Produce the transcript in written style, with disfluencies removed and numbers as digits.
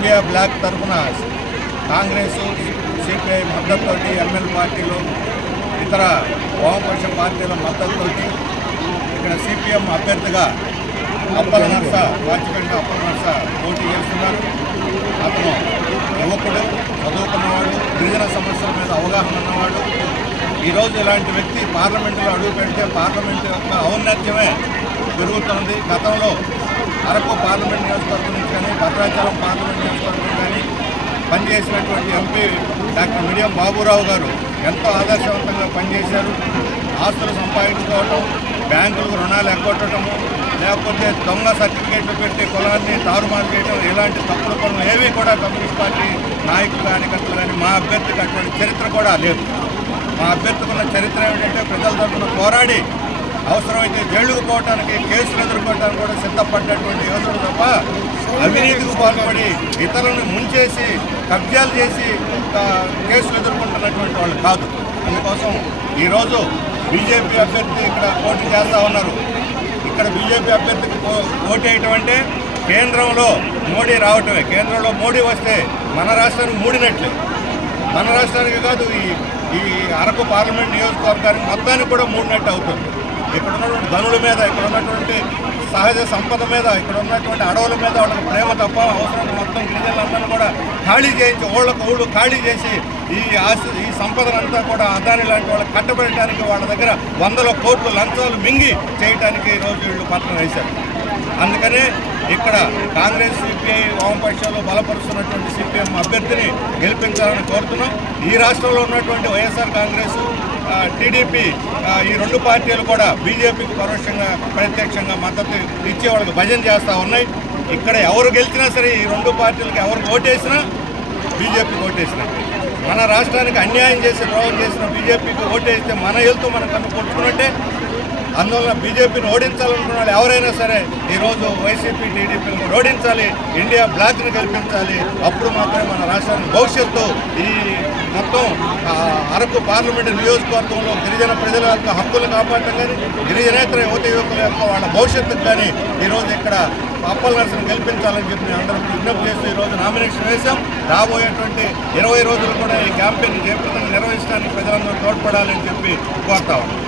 India black తరఫున Congress, CPI మద్దతుతోటి, ML పార్టీలు, ఇతర వామపక్ష పార్టీల మద్దతుతోటి ఇక్కడ సిపిఎం అభ్యర్థిగా అప్పల నర్స, వాచిపెంట అప్పల నర్స పోటీ చేస్తున్నారు. అతను యువకుడు, చదువుకున్నవాడు, గిరిజన సమస్యల మీద అవగాహన ఉన్నవాడు. ఈరోజు ఇలాంటి వ్యక్తి పార్లమెంటులో అడుగు పెడితే పార్లమెంటు యొక్క ఔన్నత్యమే పెరుగుతుంది. గతంలో అరకు పార్లమెంట్ నియోజకవర్గం నుంచి కానీ, భద్రాచలం పార్లమెంట్ నియోజకవర్గం కానీ పనిచేసినటువంటి ఎంపీ డాక్టర్ మిడియం బాబురావు గారు ఎంతో ఆదర్శవంతంగా పనిచేశారు. ఆస్తులు సంపాదించుకోవటం, బ్యాంకులకు రుణాలు ఎగ్గొట్టడము, లేకపోతే దొంగ సర్టిఫికేట్లు పెట్టి కులాన్ని తారుమారు చేయడం, ఇలాంటి తప్పుడు పనులు ఏవి కూడా కమ్యూనిస్ట్ పార్టీ నాయకులు కార్యకర్తలు కానీ మా అభ్యర్థికి అటువంటి చరిత్ర కూడా లేదు. మా అభ్యర్థికి ఉన్న చరిత్ర ఏమిటంటే ప్రజల తరఫున పోరాడి అవసరమైతే జైలుకు పోవటానికి, కేసులు ఎదుర్కోవడానికి కూడా సిద్ధపడ్డటువంటి యోధుడు తప్ప అవినీతికి పాల్పడి ఇతరులను ముంచేసి కబ్జాలు చేసి కేసులు ఎదుర్కొంటున్నటువంటి వాళ్ళు కాదు. అందుకోసం ఈరోజు బీజేపీ అభ్యర్థి ఇక్కడ పోటీ చేస్తూ ఉన్నారు. ఇక్కడ బీజేపీ అభ్యర్థికి పోటీ వేయటం అంటే కేంద్రంలో మోడీ రావటమే. కేంద్రంలో మోడీ వస్తే మన రాష్ట్రానికి మూడినట్లే. మన రాష్ట్రానికి కాదు, ఈ అరకు పార్లమెంట్ నియోజకవర్గానికి మొత్తానికి కూడా మూడినట్టు అవుతుంది. ఇక్కడ ఉన్నటువంటి ధనుల మీద, ఇక్కడ ఉన్నటువంటి సహజ సంపద మీద, ఇక్కడ ఉన్నటువంటి అడవుల మీద వాళ్ళకి ప్రేమ తప్ప అవసరం మొత్తం గిరిజనులందరూ కూడా ఖాళీ చేయించి ఊళ్ళు ఖాళీ చేసి ఈ సంపదనంతా కూడా అదాని లాంటి వాళ్ళకి కట్టబెట్టడానికి వాళ్ళ దగ్గర వందల కోట్లు లంచాలు మింగి చేయడానికి ఈరోజు వీళ్ళు పత్రం వేశారు. అందుకనే ఇక్కడ కాంగ్రెస్, సిపిఐ వామపక్షాలు బలపరుస్తున్నటువంటి సిపిఎం అభ్యర్థిని గెలిపించాలని కోరుతున్నాం. ఈ రాష్ట్రంలో ఉన్నటువంటి వైఎస్ఆర్ కాంగ్రెస్, టీడీపీ ఈ రెండు పార్టీలు కూడా బీజేపీకి పరోక్షంగా ప్రత్యక్షంగా మద్దతు ఇచ్చే వాళ్ళకి భజన చేస్తూ ఉన్నాయి. ఇక్కడ ఎవరు గెలిచినా సరే ఈ రెండు పార్టీలకు ఎవరు ఓటేసినా బీజేపీకి ఓటేసినా, మన రాష్ట్రానికి అన్యాయం చేసి ద్రోహం చేసిన బీజేపీకి ఓటేస్తే మన వెళ్తూ మనం కన్ను కొట్టుకున్నట్టే. అందువల్ల బీజేపీని ఓడించాలనుకున్న వాళ్ళు ఎవరైనా సరే ఈరోజు వైసీపీ, టీడీపీని ఓడించాలి, ఇండియా బ్లాక్ని గెలిపించాలి. అప్పుడు మాత్రమే మన రాష్ట్రానికి భవిష్యత్తు. ఈ మొత్తం అరకు పార్లమెంటు నియోజకవర్గంలో గిరిజన ప్రజల యొక్క హక్కులు కాపాడటం కానీ, గిరిజనేతర యువత యువకుల యొక్క వాళ్ళ భవిష్యత్తుకు కానీ ఈరోజు ఇక్కడ అప్పల నర్సను గెలిపించాలని చెప్పి అందరం విజ్ఞప్తి చేస్తూ ఈరోజు నామినేషన్ వేశాం. రాబోయేటువంటి 20 రోజులు కూడా ఈ క్యాంపెయిన్ జయప్రదంగా నిర్వహించడానికి ప్రజలందరూ తోడ్పడాలని చెప్పి కోరుతా ఉన్నాం.